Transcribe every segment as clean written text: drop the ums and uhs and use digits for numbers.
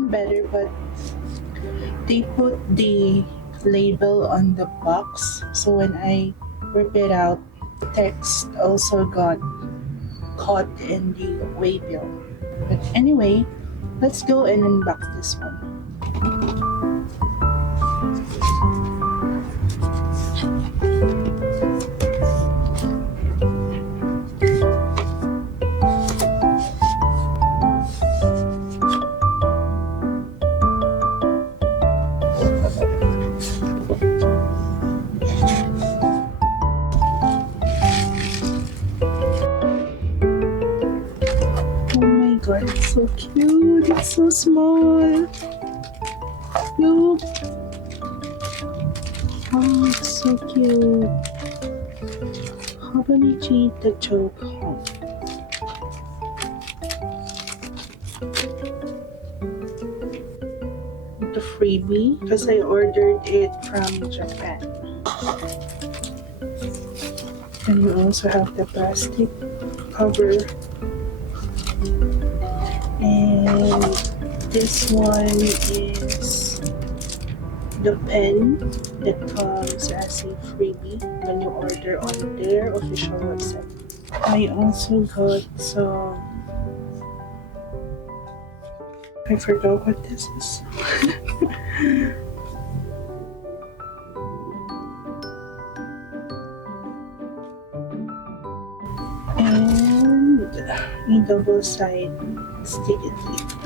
been better, but they put the label on the box, so when I rip it out, text also got caught in the waybill. But anyway, let's go and unbox this one. Oh my god, it's so cute. It's so small. Look. Oh, it's so cute. Hobonichi Techo Hon. The freebie because I ordered it from Japan. And you also have the plastic cover. And this one is the pen that comes as a freebie when you order on their official website. I also got some, I forgot what this is. And a double side sticky tape.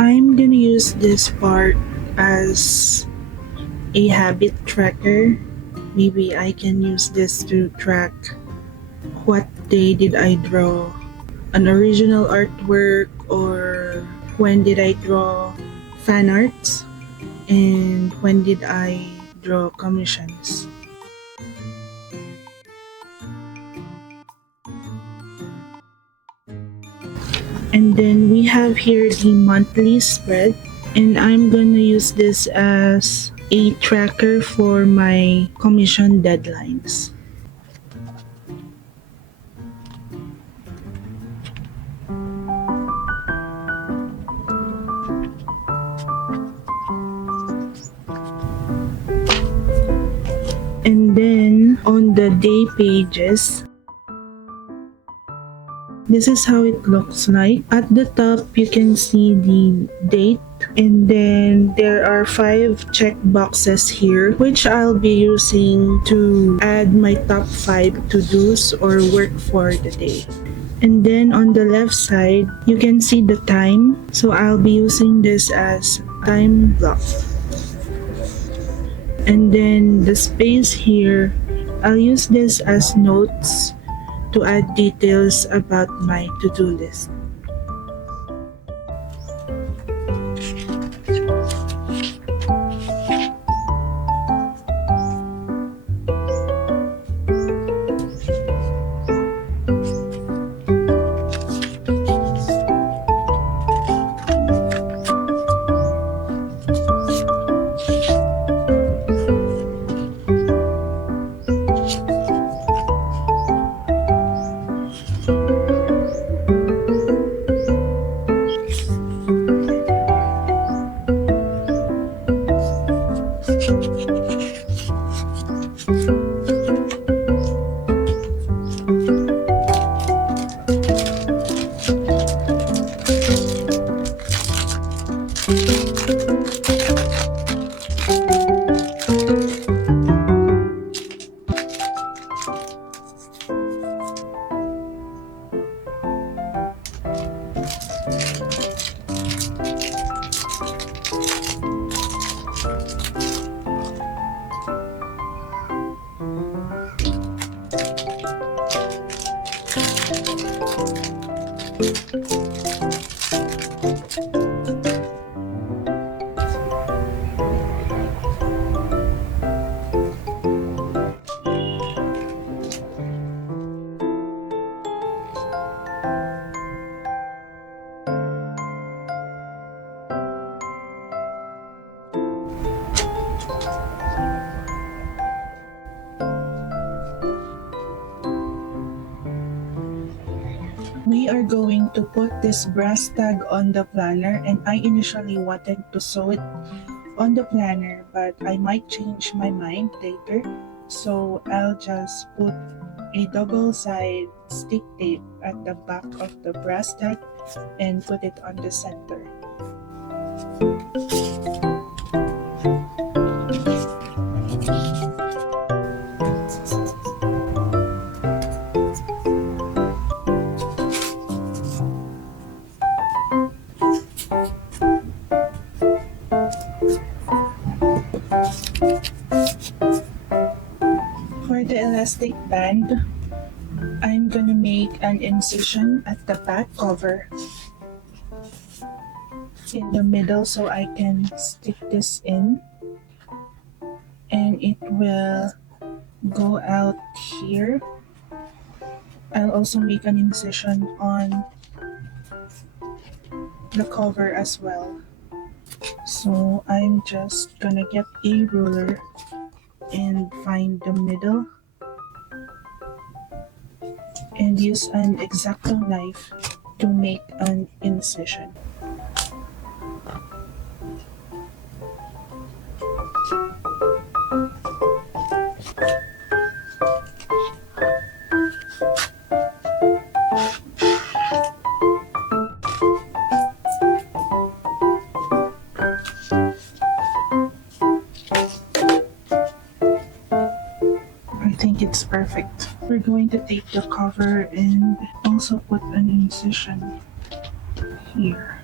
I'm gonna use this part as a habit tracker. Maybe I can use this to track what day did I draw an original artwork, or when did I draw fan arts, and when did I draw commissions. And then we have here the monthly spread, and I'm gonna use this as a tracker for my commission deadlines. And then on the day pages, this is how it looks like. At the top, you can see the date, and then there are 5 check boxes here, which I'll be using to add my top 5 to-dos or work for the day. And then on the left side, you can see the time. So I'll be using this as time block. And then the space here, I'll use this as notes to add details about my to-do list. We are going to put this brass tag on the planner, and I initially wanted to sew it on the planner, but I might change my mind later. So I'll just put a double side stick tape at the back of the brass tag and put it on the center. For the elastic band, I'm gonna make an incision at the back cover in the middle so I can stick this in, and it will go out here. I'll also make an incision on the cover as well. So I'm just gonna get a ruler and find the middle and use an X-Acto knife to make an incision. think it's perfect. We're going to take the cover and also put an incision here.